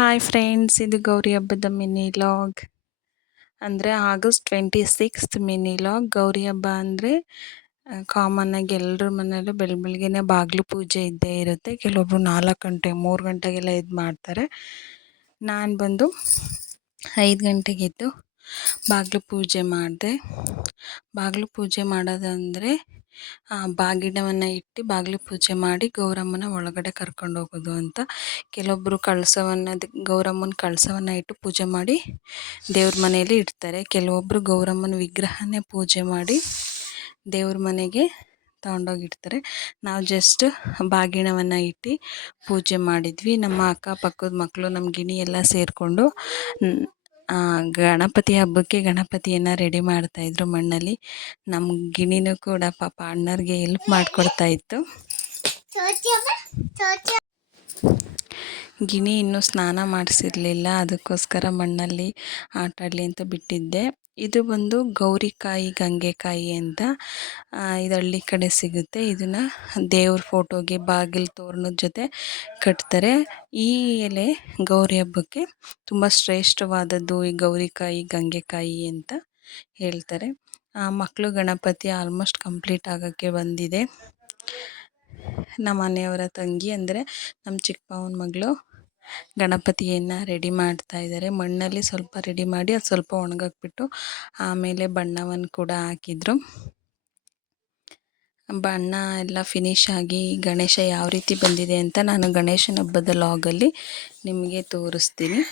Hi friends, ಇದು ಗೌರಿ ಹಬ್ಬದ mini log. ಅಂದರೆ August 26th mini log. Gauri ಹಬ್ಬ ಅಂದರೆ ಕಾಮನ್ ಆಗಿ ಎಲ್ಲರ ಮನೆಯಲ್ಲೂ ಬೆಳಗ್ಗೆನೇ ಬಾಗಿಲು ಪೂಜೆ ಇದ್ದೇ ಇರುತ್ತೆ. ಕೆಲವೊಬ್ರು 4 ಗಂಟೆ 3 ಗಂಟೆಗೆಲ್ಲ ಎದ್ದು ಮಾಡ್ತಾರೆ. ನಾನು ಬಂದು 5 ಗಂಟೆಗೆ ಎದ್ದು ಬಾಗಿಲು ಪೂಜೆ ಮಾಡಿದೆ. ಬಾಗಿಲು ಪೂಜೆ ಮಾಡೋದಂದರೆ ಬಾಗಿಣವನ್ನು ಇಟ್ಟು ಬಾಗಿಲು ಪೂಜೆ ಮಾಡಿ ಗೌರಮ್ಮನ ಒಳಗಡೆ ಕರ್ಕೊಂಡು ಹೋಗೋದು ಅಂತ. ಕೆಲವೊಬ್ಬರು ಗೌರಮ್ಮನ ಕಳಸವನ್ನು ಇಟ್ಟು ಪೂಜೆ ಮಾಡಿ ದೇವ್ರ ಮನೆಯಲ್ಲಿ ಇಡ್ತಾರೆ. ಕೆಲವೊಬ್ಬರು ಗೌರಮ್ಮನ ವಿಗ್ರಹನೇ ಪೂಜೆ ಮಾಡಿ ದೇವ್ರ ಮನೆಗೆ ತಗೊಂಡೋಗಿಡ್ತಾರೆ. ನಾವು ಜಸ್ಟ್ ಬಾಗಿಣವನ್ನು ಇಟ್ಟು ಪೂಜೆ ಮಾಡಿದ್ವಿ. ನಮ್ಮ ಅಕ್ಕಪಕ್ಕದ ಮಕ್ಕಳು, ನಮ್ಮ ಗಿಣಿ ಎಲ್ಲ ಸೇರಿಕೊಂಡು ಗಣಪತಿ ಹಬ್ಬಕ್ಕೆ ಗಣಪತಿಯನ್ನು ರೆಡಿ ಮಾಡ್ತಾಯಿದ್ರು ಮಣ್ಣಲ್ಲಿ. ನಮ್ಮ ಗಿಣಿನೂ ಕೂಡ ಪಾಪ ಅಣ್ಣರಿಗೆ ಹೆಲ್ಪ್ ಮಾಡಿಕೊಡ್ತಾಯಿತ್ತು. ಗಿಣಿ ಇನ್ನೂ ಸ್ನಾನ ಮಾಡಿಸಿರಲಿಲ್ಲ, ಅದಕ್ಕೋಸ್ಕರ ಮಣ್ಣಲ್ಲಿ ಆಟಾಡಲಿ ಅಂತ ಬಿಟ್ಟಿದ್ದೆ. ಇದು ಬಂದು ಗೌರಿಕಾಯಿ ಗಂಗೆಕಾಯಿ ಅಂತ. ಇದು ಹಳ್ಳಿ ಕಡೆ ಸಿಗುತ್ತೆ. ಇದನ್ನು ದೇವ್ರ ಫೋಟೋಗೆ ಬಾಗಿಲು ತೋರಣದ ಜೊತೆ ಕಟ್ತಾರೆ. ಈ ಎಲೆ ಗೌರಿ ಹಬ್ಬಕ್ಕೆ ತುಂಬ ಶ್ರೇಷ್ಠವಾದದ್ದು ಈ ಗೌರಿಕಾಯಿ ಗಂಗೆಕಾಯಿ ಅಂತ ಹೇಳ್ತಾರೆ. ಮಕ್ಕಳು ಗಣಪತಿ ಆಲ್ಮೋಸ್ಟ್ ಕಂಪ್ಲೀಟ್ ಆಗೋಕ್ಕೆ ಬಂದಿದೆ. ನಮ್ಮ ಮನೆಯವರ ತಂಗಿ ಅಂದರೆ ನಮ್ಮ ಚಿಕ್ಕ ಮಾವನ ಮಗಳು ಗಣಪತಿಯನ್ನು ರೆಡಿ ಮಾಡ್ತಾ ಇದ್ದಾರೆ. ಮಣ್ಣಲ್ಲಿ ಸ್ವಲ್ಪ ರೆಡಿ ಮಾಡಿ ಅದು ಸ್ವಲ್ಪ ಒಣಗಾಕ್ಬಿಟ್ಟು ಆಮೇಲೆ ಬಣ್ಣವನ್ನು ಕೂಡ ಹಾಕಿದ್ರು. ಬಣ್ಣ ಎಲ್ಲ ಫಿನಿಶ್ ಆಗಿ ಗಣೇಶ ಯಾವ ರೀತಿ ಬಂದಿದೆ ಅಂತ ನಾನು ಗಣೇಶನ ಹಬ್ಬದ ಲಾಗಲ್ಲಿ ನಿಮಗೆ ತೋರಿಸ್ತೀನಿ.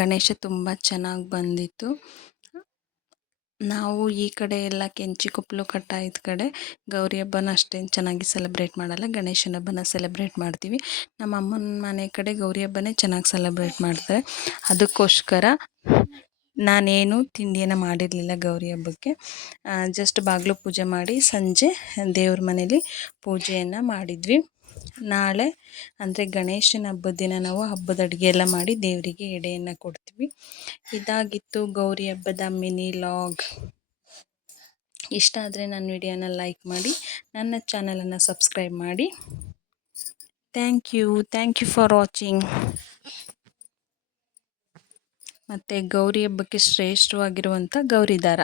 ಗಣೇಶ ತುಂಬ ಚೆನ್ನಾಗಿ ಬಂದಿತ್ತು. ನಾವು ಈ ಕಡೆ ಎಲ್ಲ ಕೆಂಚಿಕೊಪ್ಪಲು ಕಟ್ಟಾಯದ ಕಡೆ ಗೌರಿ ಹಬ್ಬನ ಅಷ್ಟೇನು ಚೆನ್ನಾಗಿ ಸೆಲೆಬ್ರೇಟ್ ಮಾಡಲ್ಲ, ಗಣೇಶನ ಹಬ್ಬನ ಸೆಲೆಬ್ರೇಟ್ ಮಾಡ್ತೀವಿ. ನಮ್ಮ ಅಮ್ಮನ ಮನೆ ಕಡೆ ಗೌರಿ ಹಬ್ಬನೇ ಚೆನ್ನಾಗಿ ಸೆಲೆಬ್ರೇಟ್ ಮಾಡ್ತಾರೆ. ಅದಕ್ಕೋಸ್ಕರ ನಾನೇನು ತಿಂಡಿಯನ್ನು ಮಾಡಿರಲಿಲ್ಲ ಗೌರಿ ಹಬ್ಬಕ್ಕೆ. ಜಸ್ಟ್ ಬಾಗಿಲು ಪೂಜೆ ಮಾಡಿ ಸಂಜೆ ದೇವ್ರ ಮನೇಲಿ ಪೂಜೆಯನ್ನು ಮಾಡಿದ್ವಿ. ನಾಳೆ ಅಂದರೆ ಗಣೇಶನ ಹಬ್ಬದ ದಿನ ನಾವು ಹಬ್ಬದ ಅಡುಗೆ ಎಲ್ಲ ಮಾಡಿ ದೇವರಿಗೆ ಎಡೆಯನ್ನು ಕೊಡ್ತೀವಿ. ಇದಾಗಿತ್ತು ಗೌರಿ ಹಬ್ಬದ ಮಿನಿ ಲಾಗ್. ಇಷ್ಟ ಆದರೆ ನನ್ನ ವಿಡಿಯೋನ ಲೈಕ್ ಮಾಡಿ, ನನ್ನ ಚಾನಲನ್ನು ಸಬ್ಸ್ಕ್ರೈಬ್ ಮಾಡಿ. Thank you for watching. ಮತ್ತು ಗೌರಿ ಹಬ್ಬಕ್ಕೆ ಶ್ರೇಷ್ಠವಾಗಿರುವಂಥ ಗೌರಿ ದಾರ.